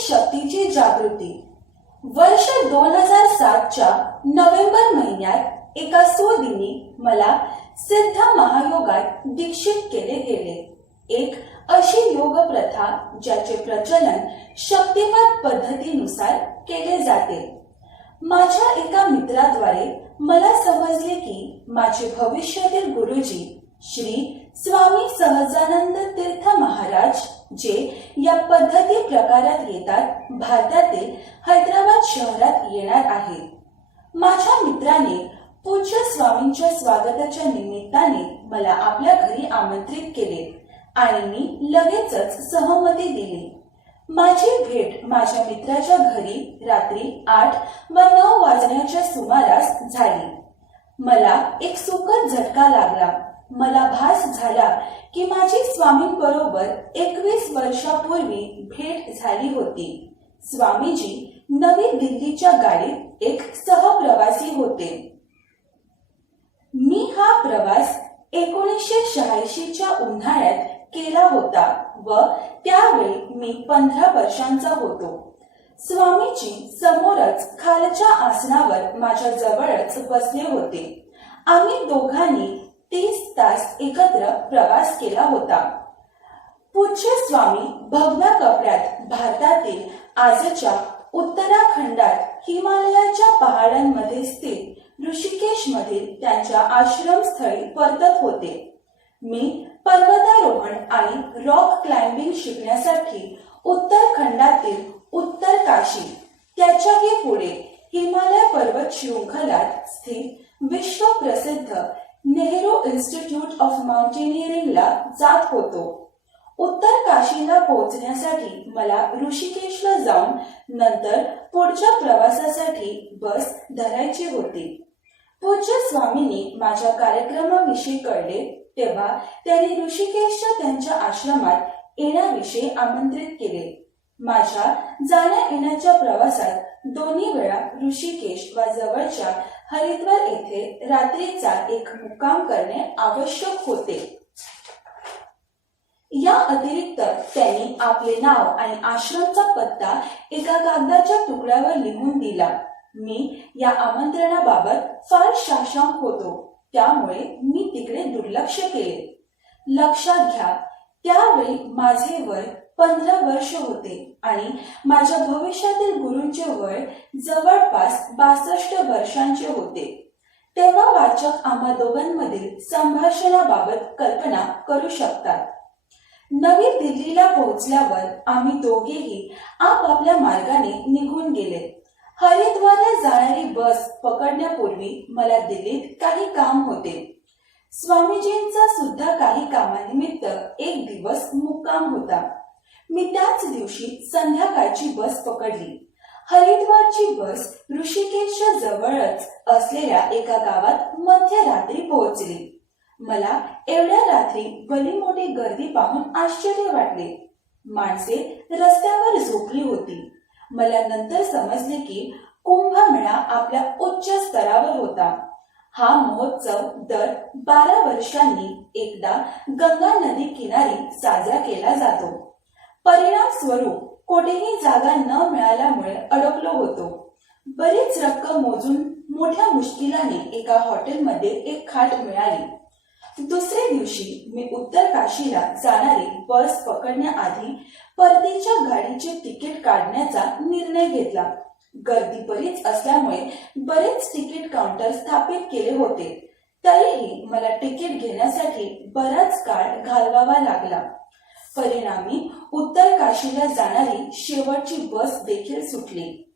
शक्तीची जागृती. वर्ष दोन हजार सातच्या नोव्हेंबर महिन्यात एका स्वदिनी मला सिद्ध महायोगात दीक्षित केले गेले. एक अशी योग प्रथा ज्याचे प्रचलन शक्तिपात पद्धतीनुसार केले जाते. माझ्या एका मित्राद्वारे मला समजले की माझे भविष्यातील गुरुजी श्री स्वामी सहजानंद तीर्थ महाराज जे या पद्धती प्रकारात येतात भारतातील हैदराबाद शहरात येणार आहेत. माझ्या मित्राने पूज्य स्वामींच्या स्वागताच्या निमित्ताने मला आपल्या घरी आमंत्रित केले आणि मी लगेचच सहमती दिली. माझी भेट माझ्या मित्राच्या घरी रात्री आठ व नऊ वाजण्याच्या सुमारास झाली. मला एक सुखद झटका लागला. मला भास झाला की माझी स्वामींबरोबर एकवीस वर्षापूर्वी भेट झाली होती. स्वामीजी नवी दिल्लीच्या गाडीत एक सहप्रवासी होते. मी हा प्रवास एकोणीसशे शहाऐंशीच्या उन्हाळ्यात केला होता व त्यावेळी मी पंधरा वर्षांचा होतो. स्वामीजी समोरच खालच्या आसनावर माझ्या जवळच बसले होते. आम्ही दोघांनी तीस तास एकत्र प्रवास केला होता. पूज्य स्वामी भगव्या कपड्यात भारतातील आजच्या उत्तराखंडात हिमालयाच्या पहाडांमध्ये स्थित ऋषिकेश मधील त्यांच्या आश्रमस्थळी परतत होते. मी पर्वतारोहण आणि रॉक क्लाइम्बिंग शिकण्यासाठी उत्तराखंडातील उत्तर काशी त्याच्याही पुढे हिमालय पर्वत शृंखलात स्थित विश्वप्रसिद्ध नेहरू इन्स्टिट्यूट ऑफ माउंटेनिअरिंगला जात होतो. उत्तर काशीला पोहोचण्यासाठी मला ऋषिकेशला जाऊन नंतर पुढच्या प्रवासासाठी बस धरायची होती. पूज्य स्वामींनी माझ्या कार्यक्रमाविषयी कळले तेव्हा त्यांनी ऋषिकेशच्या त्यांच्या आश्रमात येण्याविषयी आमंत्रित केले. माझ्या जाण्या येण्याच्या प्रवासात दोन्ही वेळा ऋषिकेश व जवळच्या हरिद्वार येथे रात्रीचा एक मुक्काम करणे आवश्यक होते. या अतिरिक्त त्यांनी आपले नाव आणि आश्रमचा पत्ता एका कागदाच्या तुकड्यावर लिहून दिला. मी या आमंत्रणाबाबत फार शाशांक होतो त्यामुळे मी तिकडे दुर्लक्ष केले. लक्षात घ्या त्यावेळी माझे वय पंधरा वर्ष होते आणि माझ्या भविष्यातील गुरूंचे वय जवळपास बासष्ट वर्षांचे होते. तेव्हा वाचक आम्हा दोघांमधील संभाषणाबाबत कल्पना करू शकतात. नवी दिल्लीला पोहोचल्यावर आम्ही दोघेही आपापल्या मार्गाने निघून गेले. हरिद्वारला जाणारी बस पकडण्यापूर्वी मला दिल्लीत काही काम होते. स्वामीजींचा सुद्धा काही कामानिमित्त एक दिवस मुक्काम होता. मी त्याच दिवशी संध्याकाळची बस पकडली. हरिद्वारची बस ऋषिकेशच्या जवळच असलेल्या एका गावात मध्यरात्री पोहोचली. मला एवढ्या रात्री भली मोठी गर्दी पाहून आश्चर्य वाटले. माणसे रस्त्यावर झोपली होती. मला नंतर समजले की कुंभमेळा आपल्या उच्च स्तरावर होता. हा महोत्सव दर बारा वर्षांनी एकदा गंगा नदी किनारी साजरा केला जातो. परिणाम स्वरूप कोठेही जागा न मिळाल्यामुळे अडकलो होतो. बरीच रक्कम मोजून मोठ्या मुश्किलाने एका हॉटेलमध्ये एक खाट मिळाली. दुसऱ्या दिवशी मी उत्तर काशीला जाणारी बस पकडण्याआधी परतीच्या गाडीचे तिकीट काढण्याचा निर्णय घेतला. गर्दी बरीच असल्यामुळे बरेच तिकीट काउंटर स्थापित केले होते. तरीही मला तिकीट घेण्यासाठी बराच काळ घालवावा लागला. परिणामी उत्तर काशीला जाणारी शेवटची बस देखील सुटली.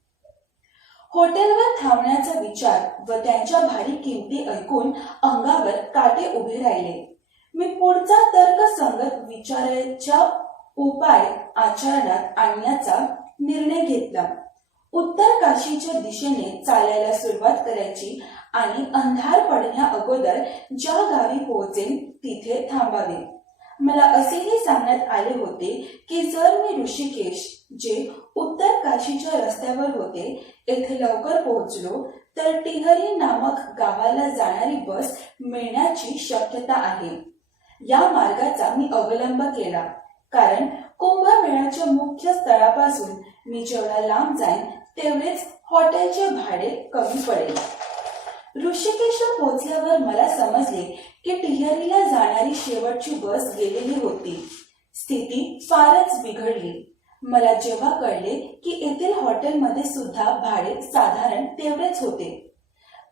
हॉटेलवर थांबण्याचा विचार व त्यांच्या भारी किमती ऐकून अंगावर काटे उभे राहिले. मी पुढचा तर्कसंगत विचारायच्या उपाय आचरणात आणण्याचा निर्णय घेतला. उत्तर काशीच्या दिशेने चालायला सुरुवात करायची आणि अंधार पडण्या अगोदर ज्या गावी पोहोचेन तिथे थांबावे. मला असेही सांगण्यात आले होते की जर मी ऋषिकेश जे उत्तर काशीच्या रस्त्यावर होते येथे लवकर पोहोचलो तर टिहरी नामक गावाला जाणारी बस मिळण्याची शक्यता आहे. या मार्गाचा मी अवलंब केला कारण कुंभमेळ्याच्या मुख्य स्थळापासून मी जेवढा लांब जाईन तेवढेच हॉटेलचे भाडे कमी पडेल. ऋषिकेशला पोहोचल्यावर मला समजले की टिहरीला जाणारी शेवटची बस गेलेली होती. स्थिती फारच बिघडली. मला जेव्हा कळले की येथील हॉटेलमध्ये सुद्धा भाडे साधारण तेवढेच होते.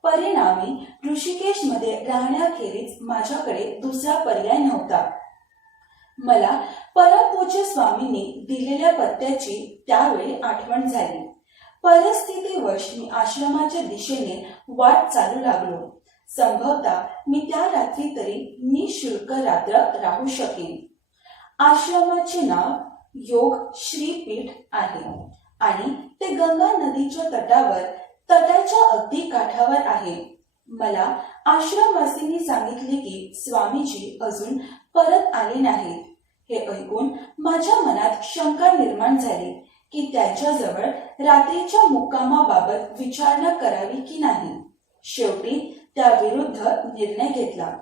परिणामी ऋषिकेशमध्ये राहण्याखेरीज माझ्याकडे दुसरा पर्याय नव्हता. मला परमपूज्य स्वामींनी दिलेल्या पत्त्याची त्यावेळी आठवण झाली. परिस्थितीवश मी आश्रमाच्या दिशेने वाट चालू लागलो. संभवतः मी त्या रात्री तरी निशुल्क रात्र राहू शकेन. आश्रमाचे नाव योग श्रीपीठ आहे आणि ते गंगा नदीच्या तटावर तटाच्या अगदी काठावर आहे. मला आश्रमवासींनी सांगितले की स्वामीजी अजून परत आले नाहीत. हे ऐकून माझ्या मनात शंका निर्माण झाली की त्याच्याजवळ रात्रीच्या मुक्कामाबाबत विचारणा करावी की नाही. शेवटी त्याविरुद्ध निर्णय घेतला.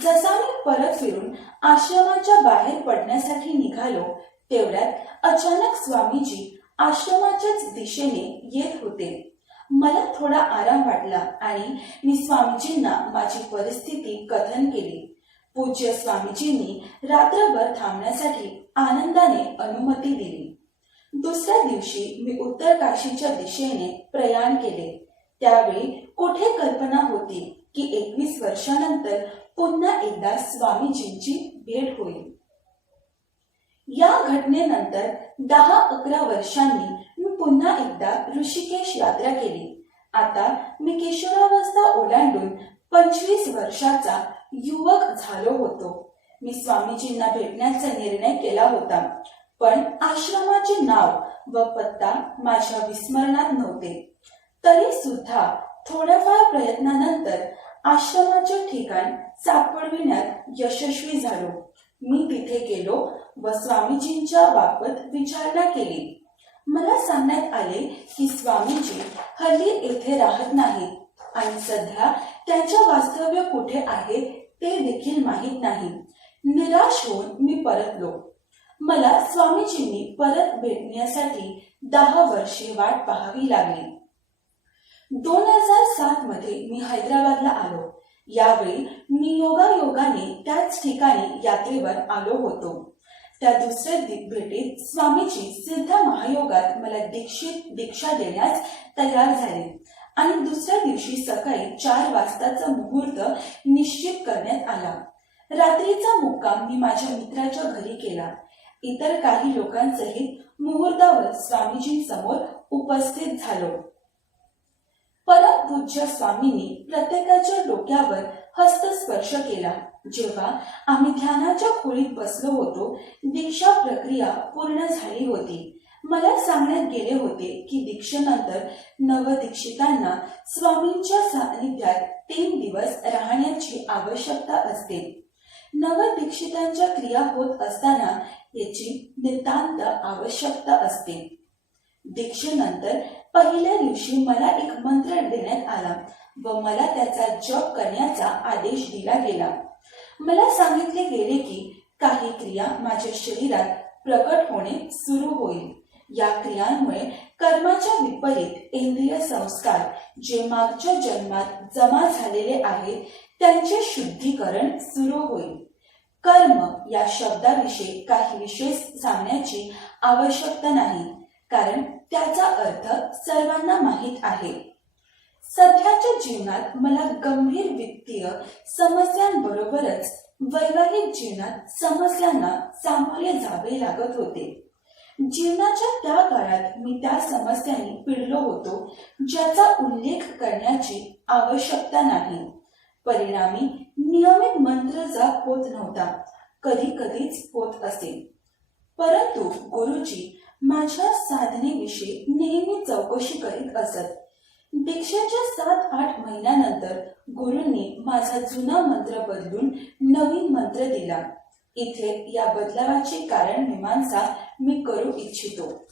जसा मी परत फिरून आश्रमाच्या बाहेर पडण्यासाठी निघालो तेवढ्यात अचानक स्वामीजी आश्रमाच्याच दिशेने येत होते. मला थोडा आराम वाटला आणि मी स्वामीजींना माझी परिस्थिती कथन केली. पूज्य स्वामीजींनी रात्रभर थांबण्यासाठी आनंदाने अनुमती दिली. दुसऱ्या दिवशी मी उत्तर काशीच्या दिशेने प्रयाण केले. त्यावेळी कुठे कल्पना होती की एकवीस वर्षानंतर पुन्हा एकदा स्वामीजींची भेट होईल? या घटनेनंतर दहा अकरा वर्षांनी मी पुन्हा एकदा ऋषिकेश यात्रा केली. आता मी किशोरावस्था ओलांडून पंचवीस वर्षाचा युवक झालो होतो. मी स्वामीजींना भेटण्याचा निर्णय केला होता. पण आश्रमाचे नाव व पत्ता माझ्या विस्मरणात नव्हते. तरी सुद्धा थोड्याफार प्रयत्नानंतर आश्रमाचे ठिकाण सापडविण्यात यशस्वी झालो. मी तिथे गेलो व स्वामीजींच्या बाबत विचारणा केली. मला सांगण्यात आले की स्वामीजी हल्ली येथे राहत नाहीत आणि सध्या त्यांच्या वास्तव्य कुठे आहे ते देखील माहीत नाही. निराश होऊन मी परतलो. मला स्वामीजींनी परत भेटण्यासाठी दहा वर्षे वाट पाहावी लागली. दोन हजार सात मध्ये मी हैदराबादला आलो. यावेळी मी योगायोगाने त्याच ठिकाणी यात्रेवर आलो होतो. त्या दुसऱ्या भेटीत स्वामीजी सिद्ध महायोगात मला दीक्षित दीक्षा देण्यास तयार झाले आणि दुसऱ्या दिवशी सकाळी चार वाजताचा मुहूर्त निश्चित करण्यात आला. रात्रीचा मुक्काम मी माझ्या मित्राच्या घरी केला. इतर काही लोकांसहित मुहूर्तावर स्वामीजींसमोर उपस्थित झालो. परमपूज्य स्वामींनी प्रत्येकाच्या डोक्यावर हस्तस्पर्श केला. जेव्हा आम्ही ध्यानाच्या खोलीत बसलो होतो दीक्षा प्रक्रिया पूर्ण झाली होती. मला सांगण्यात गेले होते की दीक्षेनंतर नवदीक्षितांना स्वामींच्या सानिध्यात तीन दिवस राहण्याची आवश्यकता असते. नवदीक्षितांच्या क्रिया होत असताना याची नितांत आवश्यकता असते. दीक्षेनंतर पहिल्या दिवशी मला एक मंत्र देण्यात आला व मला त्याचा जप करण्याचा आदेश दिला गेला. मला सांगितले गेले की काही क्रिया माझ्या शरीरात प्रकट होणे सुरू होईल. या क्रियांमुळे कर्माच्या विपरीत इंद्रिय संस्कार जे मागच्या जन्मात जमा झालेले आहेत त्यांचे शुद्धीकरण सुरू होईल. कर्म या शब्दाविषयी काही विशेष सांगण्याची आवश्यकता नाही. कारण त्याचा अर्थ सर्वांना माहीत आहे. सध्याच्या जीवनात मला गंभीर वित्तीय समस्यांबरोबरच वैवाहिक जीवनात समस्यांना सामोरे जावे लागत होते. जीवनाच्या त्या काळात मी त्या समस्यांनी पिडलो होतो ज्याचा उल्लेख करण्याची आवश्यकता नाही. परिणामी नियमित मंत्र जाप होत नव्हता कधी कधीच होत असे. परंतु गुरुजी माझ्या साधनेविषयी नेहमी चौकशी करीत असत. दीक्षेच्या सात आठ महिन्यानंतर गुरुंनी माझा जुना मंत्र बदलून नवीन मंत्र दिला. इथे या बदलावाची कारण मीमांसा मी करू इच्छितो.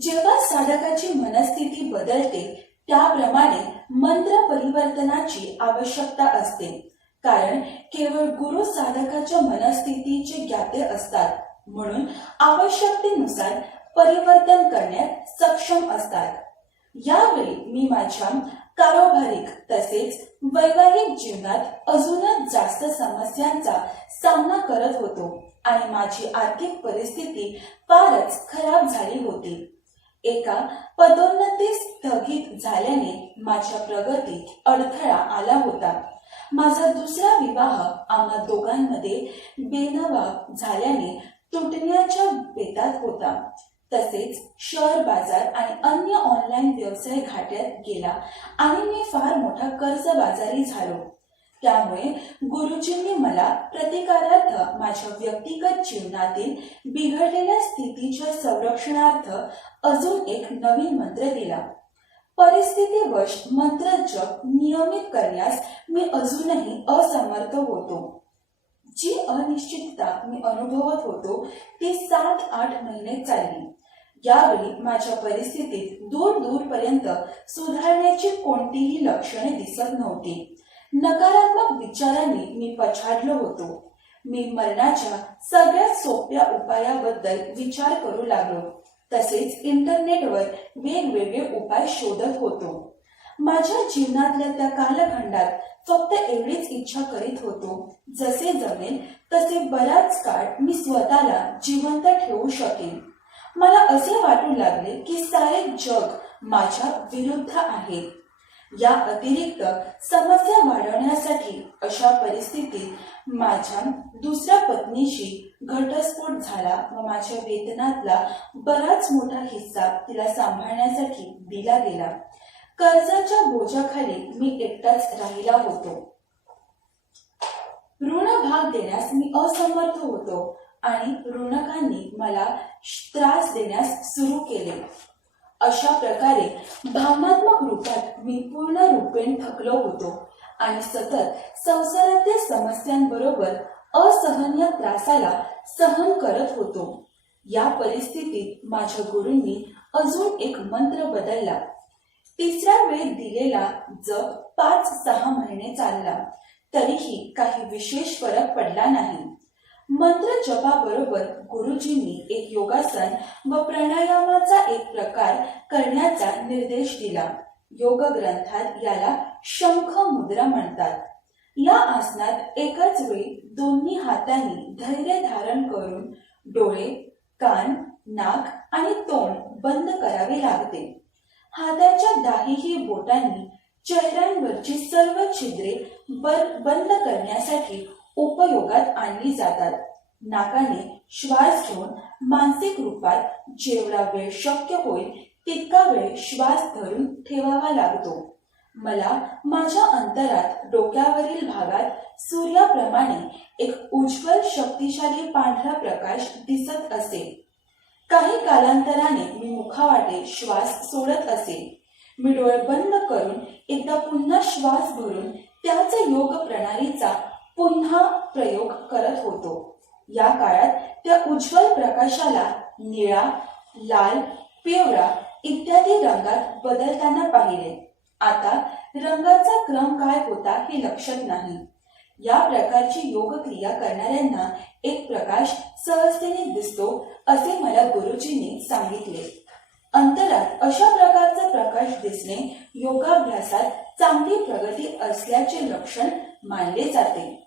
जेव्हा साधकाची मनस्थिती बदलते त्याप्रमाणे मंत्र परिवर्तनाची आवश्यकता असते. कारण केवळ गुरु साधकाच्या मनस्थितीचे ज्ञाते असतात म्हणून आवश्यकतेनुसार परिवर्तन करण्यात सक्षम असतात. यावेळी मी माझ्या कारोबारिक तसेच वैवाहिक जीवनात अजूनच जास्त समस्यांचा सामना करत होतो आणि माझी आर्थिक परिस्थिती फारच खराब झाली होती. एका पदोन्नती स्थगित झाल्याने माझ्या प्रगतीत अडथळा आला होता. माझा दुसरा विवाह आम्हा दोघांमध्ये बेनवाब झाल्याने तुटण्याच्या बेतात होता. तसेच शेअर बाजार आणि अन्य ऑनलाईन व्यवसाय घाट्यात गेला आणि मी फार मोठा कर्जबाजारी झालो. त्यामुळे गुरुजींनी मला प्रतिकारार्थ माझ्या व्यक्तिगत जीवनातील बिघडलेल्या स्थितीच्या संरक्षणार्थ अजून एक नवीन मंत्र दिला. परिस्थितीवश मंत्र जप नियमित करण्यास मी अजूनही असमर्थ होतो. जी अनिश्चितता मी अनुभवत होतो ती सात आठ महिने चालली. यावेळी माझ्या परिस्थितीत दूर दूरपर्यंत सुधारण्याची कोणतीही लक्षणे दिसत नव्हती. नकारात्मक विचारांनी मी पछाडलो होतो. मी मरणाच्या सगळ्यात सोप्या उपायाबद्दल विचार करू लागलो. तसेच इंटरनेटवर वेगवेगळे उपाय शोधत होतो. माझ्या जीवनातल्या त्या कालखंडात फक्त एवढीच इच्छा करीत होतो. जसे जमेल तसे बराच काळ मी स्वतःला जिवंत ठेवू शकेन. मला असे वाटू लागले की सारे जग माझ्या विरुद्ध आहे. या अतिरिक्त समस्या वाढवण्यासाठी अशा परिस्थितीत माझ्या दुसऱ्या पत्नीशी घटस्फोट झाला व माझ्या वेतनातला बराच मोठा हिस्सा तिला सांभाळण्यासाठी दिला गेला. कर्जाच्या बोजाखाली मी एकटाच राहिला होतो. ऋण भाग देण्यास मी असमर्थ होतो आणि ऋणकांनी मला त्रास देण्यास सुरू केले. अशा प्रकारे भावनात्मक रूपात मी पूर्ण रूपेण थकलो होतो. आणि सतत संसारातील समस्यांबरोबर असहनीय त्रासाला सहन करत होतो. या परिस्थितीत माझ्या गुरूंनी अजून एक मंत्र बदलला. तिसऱ्या वेळी दिलेला जप पाच सहा महिने चालला. तरीही काही विशेष फरक पडला नाही. मंत्र जपाबरोबर गुरुजींनी एक योगासन व प्राणायामाचा एक प्रकार करण्याचा निर्देश दिला. योग ग्रंथात याला शंख मुद्रा म्हणतात. या आसनात एकाच वेळी दोन्ही हातांनी धैर्य धारण करून डोळे कान नाक आणि तोंड बंद करावे लागते. हाताच्या दाहीही बोटांनी चेहऱ्यांवरची सर्व छिद्रे बंद करण्यासाठी उपयोगात आणली जातात. नाकाने श्वास घेऊन मानसिक रूपात जेवढा वेळ शक्य होईल तितका वेळ श्वास धरून ठेवावा लागतो. मला माझ्या अंतरात डोक्यावरील भागात सूर्याप्रमाणे एक उज्ज्वल शक्तिशाली पांढरा प्रकाश दिसत असे. काही कालांतराने मी मुखावाटे श्वास सोडत असे. मी डोळे बंद करून एकदा पुन्हा श्वास भरून त्याच योग प्रणालीचा पुन्हा प्रयोग करत होतो. या काळात त्या उज्ज्वल प्रकाशाला निळा लाल पिवळा इत्यादी रंगात बदलताना पाहिले. आता रंगाचा क्रम काय होता हे लक्षात नाही. या प्रकारची योगक्रिया करणाऱ्यांना एक प्रकाश सहजतेने दिसतो असे मला गुरुजींनी सांगितले. अंतरात अशा प्रकारचा प्रकाश दिसणे योगाभ्यासात चांगली प्रगती असल्याचे लक्षण मानले जाते.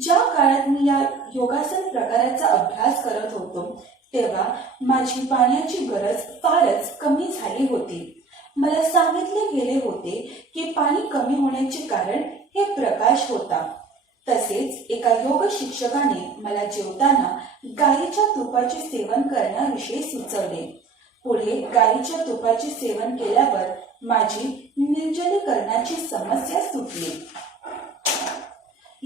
ज्या काळात मी या योगासन प्रकाराचा अभ्यास करत होतो तेव्हा माझी पाण्याची गरज फारच कमी झाली होती. मला सांगितले गेले होते की पाणी कमी होण्याचे कारण हे प्रकाश होता. तसेच एका योग शिक्षकाने मला जेवताना गायीच्या तुपाचे सेवन करण्याविषयी सुचवले. पुढे गायीच्या तुपाचे सेवन केल्यावर माझी निर्जलीकरणाची समस्या सुटली.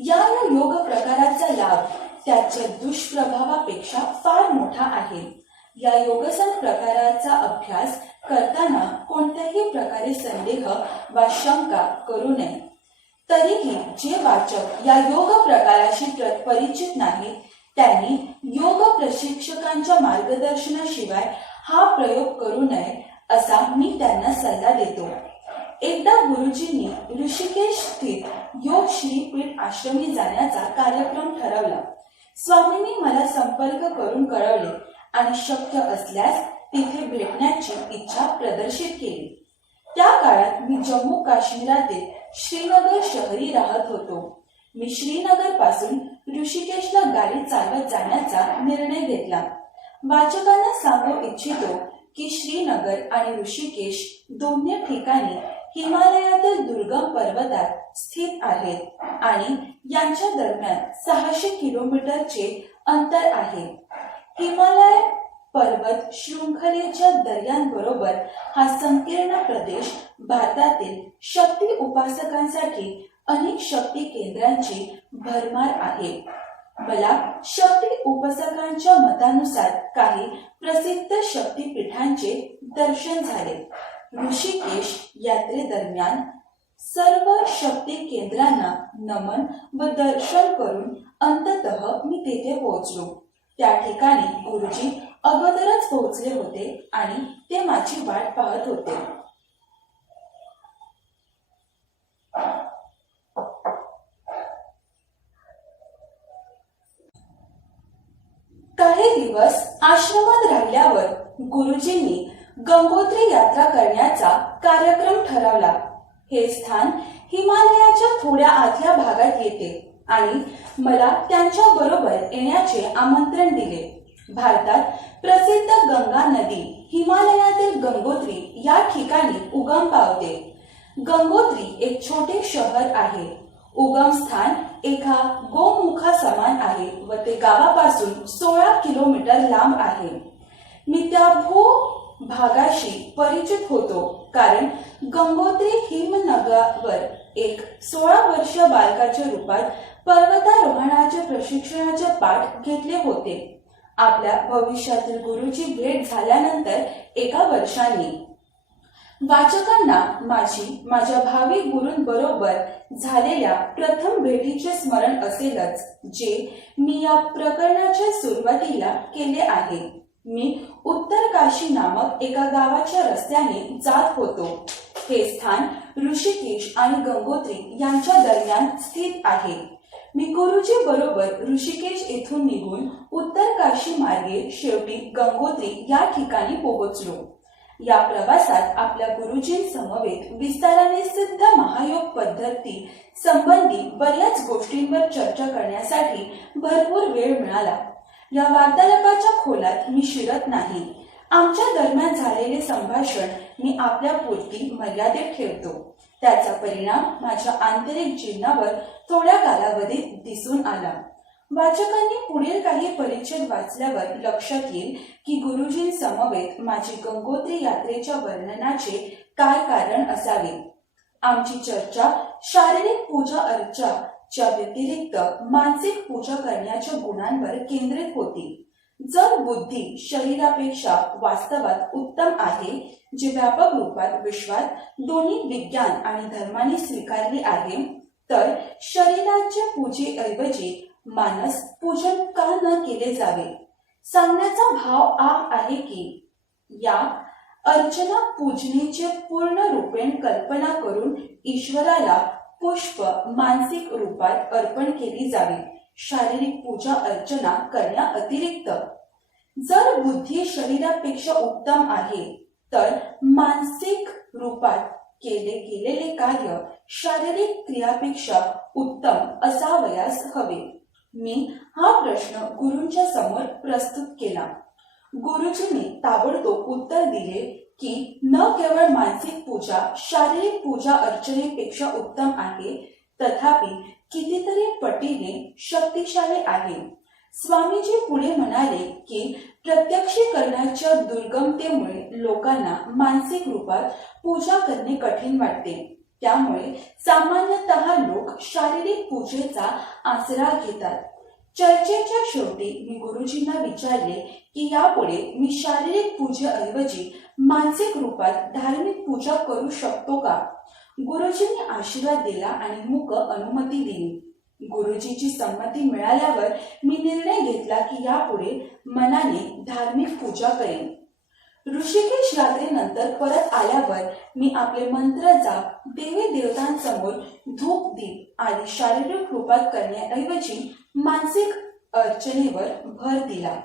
या योग प्रकाराचा लाभ त्याच्या दुष्प्रभावापेक्षा फार मोठा आहे. या योगसन प्रकाराचा अभ्यास करताना कोणत्याही प्रकारे संदेह वा शंका करू नये. तरीही जे वाचक या योग प्रकाराशी परिचित नाहीत त्यांनी योग प्रशिक्षकांच्या मार्गदर्शनाशिवाय हा प्रयोग करू नये असा मी त्यांना सल्ला देतो. एकदा गुरुजींनी ऋषिकेश स्थित योग श्रीपीठ आश्रमी जाण्याचा कार्यक्रम ठरवला. स्वामींनी मला संपर्क करून कळवले आणि शक्य असल्यास तिथे भेटण्याची इच्छा प्रदर्शित केली. त्या काळात मी जम्मू काश्मीरातील श्रीनगर शहरी राहत होतो. मी श्रीनगरपासून ऋषिकेशला गाडी चालवत जाण्याचा निर्णय घेतला. वाचकांना सांगू इच्छितो की श्रीनगर आणि ऋषिकेश दोन्ही ठिकाणी हिमालयातील दुर्गम पर्वतात स्थित आहेत आणि यांच्या दरम्यान सहाशे किलोमीटरचे अंतर आहे. हिमालय पर्वत शृंखलेच्या दर्यांबरोबर हा संकीर्ण प्रदेश भारतातील शक्ती उपासकांसाठी अनेक शक्ती केंद्रांची भरमार आहे. मला शक्ती उपासकांच्या मतानुसार काही प्रसिद्ध शक्तीपीठांचे दर्शन झाले. ऋषिकेश यात्रेदरम्यान सर्व शक्ती केंद्रांना नमन व दर्शन करून अंतत मी तेथे पोहोचलो. त्या ठिकाणी गुरुजी अगोदरच पोहोचले होते आणि ते माझी वाट पाहत होते. काही दिवस आश्रमात राहिल्यावर गुरुजींनी गंगोत्री यात्रा करण्याचा कार्यक्रम ठरवला. हे स्थान हिमालयाच्या थोड्या आतल्या भागात येते आणि मला त्यांच्या बरोबर येण्याचे आमंत्रण दिले. भारतात प्रसिद्ध गंगा नदी हिमालयातील गंगोत्री या ठिकाणी उगम पावते. गंगोत्री एक छोटे शहर आहे. उगम स्थान एका गोमुखा समान आहे व ते गावापासून सोळा किलोमीटर लांब आहे. मी त्या भू भागाशी परिचित होतो. कारण गंगोत्री हिमनगावर एक सोळा वर्ष बालकाच्या रूपात पर्वतारोहणाच्या प्रशिक्षणाचे पाठ घेतले होते. आपल्या भविष्यातील गुरुची भेट झाल्यानंतर एका वर्षांनी. वाचकांना माझी माझ्या भावी गुरूंबरोबर झालेल्या प्रथम भेटीचे स्मरण असेलच जे मी या प्रकरणाच्या सुरुवातीला केले आहे. मी उत्तर काशी नामक एका गावाच्या रस्त्याने जात होतो. हे स्थान ऋषिकेश आणि गंगोत्री यांच्या दरम्यान स्थित आहे. मी गुरुजी बरोबर ऋषिकेश येथून निघून उत्तर काशी मार्गे शेवटी गंगोत्री या ठिकाणी पोहोचलो. या प्रवासात आपल्या गुरुजींसमवेत विस्ताराने सिद्ध महायोग पद्धती संबंधी बऱ्याच गोष्टींवर चर्चा करण्यासाठी भरपूर वेळ मिळाला. या वार्तालापाच्या खोलात मी शिरत नाही. आमच्या दरम्यान झालेले संभाषण मी आपल्या पुरती मर्यादित ठेवतो. त्याचा परिणाम माझ्या आंतरिक जीवनावर थोड्या कालावधीत दिसून आला. वाचकांनी पुढील काही परिच्छेद वाचल्यावर लक्षात येईल की गुरुजींसमवेत माझी गंगोत्री यात्रेच्या वर्णनाचे काय कारण असावे? आमची चर्चा शारीरिक पूजा अर्चा च्या व्यतिरिक्त मानसिक पूजा करण्याच्या गुणांवर केंद्रित होती. जर बुद्धी शरीरापेक्षा वास्तवात उत्तम आहे जे व्यापक रूपात विश्वात दोन्ही विज्ञान आणि धर्माने स्वीकारली आहे तर शरीराच्या पूजेऐवजी मानस पूजन का न केले जावे? सांगण्याचा भाव आ आहे की या अर्चना पूजनेचे पूर्ण रूपेण कल्पना करून ईश्वराला पुष्प मानसिक रूपात अर्पण केली जावी. शारीरिक पूजा अर्चना करण्या अतिरिक्त. जर बुद्धी शरीरापेक्षा उत्तम आहे तर मानसिक रूपात केले गेलेले कार्य शारीरिक क्रियापेक्षा उत्तम असावयास हवे. मी हा प्रश्न गुरूंच्या समोर प्रस्तुत केला. गुरुजींनी ताबडतोब उत्तर दिले की न केवळ मानसिक पूजा शारीरिक पूजा अर्चनेपेक्षा उत्तम आहे तथापि कितीतरी पटीने शक्तिशाली आहे. स्वामीजी पुढे म्हणाले की प्रत्यक्षीकरणाच्या दुर्गमतेमुळे लोकांना मानसिक रूपात पूजा करणे कठीण वाटते. त्यामुळे सामान्यतः लोक शारीरिक पूजेचा आसरा घेतात. चर्चेच्या शेवटी मी गुरुजींना विचारले की यापुढे मी शारीरिक पूजेऐवजी मानसिक रूपात धार्मिक पूजा करू शकतो का? गुरुजींनी आशीर्वाद दिला आणि मुक अनुमती दिली. गुरुजीची संमती मिळाल्यावर मी निर्णय घेतला की यापुढे मनाने धार्मिक पूजा करेन. ऋषिकेश यात्रेनंतर परत आल्यावर मी आपले मंत्र जाप देवी देवतांसमोर धूप दीप आदी शारीरिक रूपात करण्याऐवजी मानसिक अर्चनेवर भर दिला.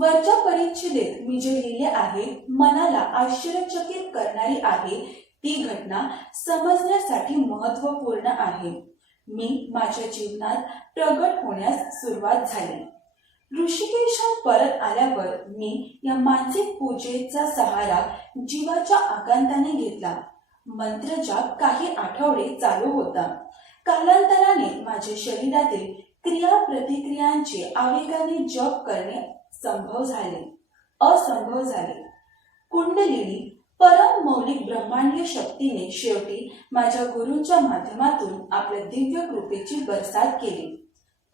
वरच्या परिच्छेदेत मी जे लिहिले आहे मनाला आश्चर्यचकित करणारी आहे ती घटना समजण्यासाठी महत्त्वपूर्ण आहे. मी माझ्या जीवनात प्रगट होण्यास सुरुवात झाली. ऋषिकेशात परत आल्यावर मी या मानसिक पूजेचा सहारा जीवाच्या आकांताने घेतला. मंत्रजाप काही आठवडे चालू होता. कालांतराने माझ्या शरीरातील क्रिया प्रतिक्रियांचे आवेगाने जप करणे संभव झाले. असंभव झाले. कुंडलिनी परम मौलिक ब्रह्मांडीय शक्तीने शेवटी माझ्या गुरूंच्या माध्यमातून आपल्या दिव्य कृपेची बरसात केली.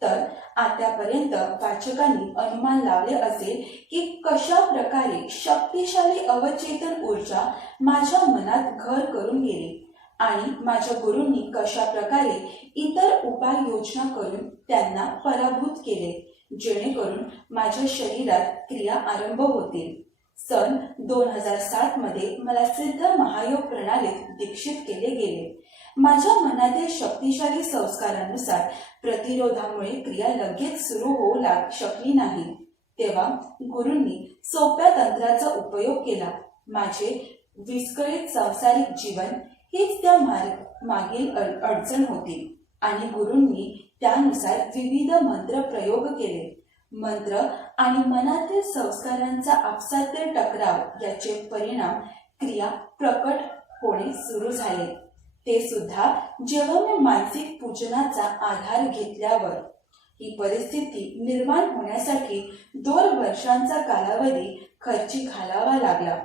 तर आतापर्यंत वाचकांनी अनुमान लावले असेल की कशा प्रकारे शक्तिशाली अवचेतन ऊर्जा माझ्या मनात घर करून गेली आणि माझ्या गुरूंनी कशा प्रकारे इतर उपाययोजना करून त्यांना पराभूत केले. जेणेकरून माझ्या शरीरात क्रिया आरंभ होतील. सन दोन हजार सात मध्ये मला सिद्ध महायोग प्रणालीत दीक्षित केले गेले. माझ्या मनातील शक्तिशाली संस्कारानुसार प्रतिरोधामुळे क्रिया लगेच सुरू होऊ लाग शकली नाही. तेव्हा गुरूंनी सोप्या तंत्राचा उपयोग केला. माझे विस्कळीत सांसारिक जीवन हीच त्या मार- मागील अड- अडचण होती आणि गुरूंनी त्यानुसार विविध मंत्र प्रयोग केले. मंत्र आणि मनातील संस्कारांचा आपसातील टकराव याचे परिणाम क्रिया प्रकट होणे सुरू झाले. ते सुद्धा जेव्हा मी मानसिक पूजनाचा आधार घेतल्यावर. ही परिस्थिती निर्माण होण्यासाठी दोन वर्षांचा कालावधी खर्ची घालावा लागला.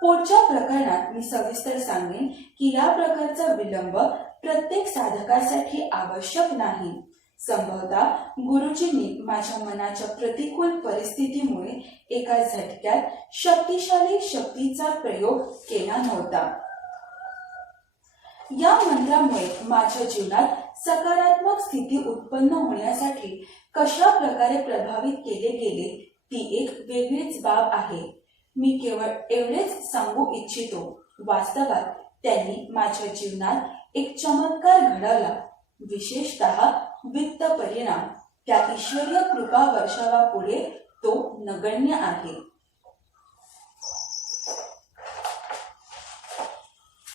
पुढच्या प्रकरणात मी सविस्तर सांगेन की या प्रकारचा विलंब प्रत्येक साधकासाठी आवश्यक नाही. संभवतः गुरुजींनी माझ्या मनाच्या प्रतिकूल परिस्थितीमुळे एका झटक्यात शक्तिशाली शक्तीचा प्रयोग केला नव्हता. या मंत्रामुळे माझ्या जीवनात सकारात्मक स्थिती उत्पन्न होण्यासाठी कशा प्रकारे प्रभावित केले गेले ती एक वेगळीच बाब आहे. मी केवळ एवढेच सांगू इच्छितो. वास्तवात त्यांनी माझ्या जीवनात एक चमत्कार घडवला विशेषतः वित्त परिणाम. त्या ईश्वरीय कृपा वर्षावापुढे तो नगण्य आहे.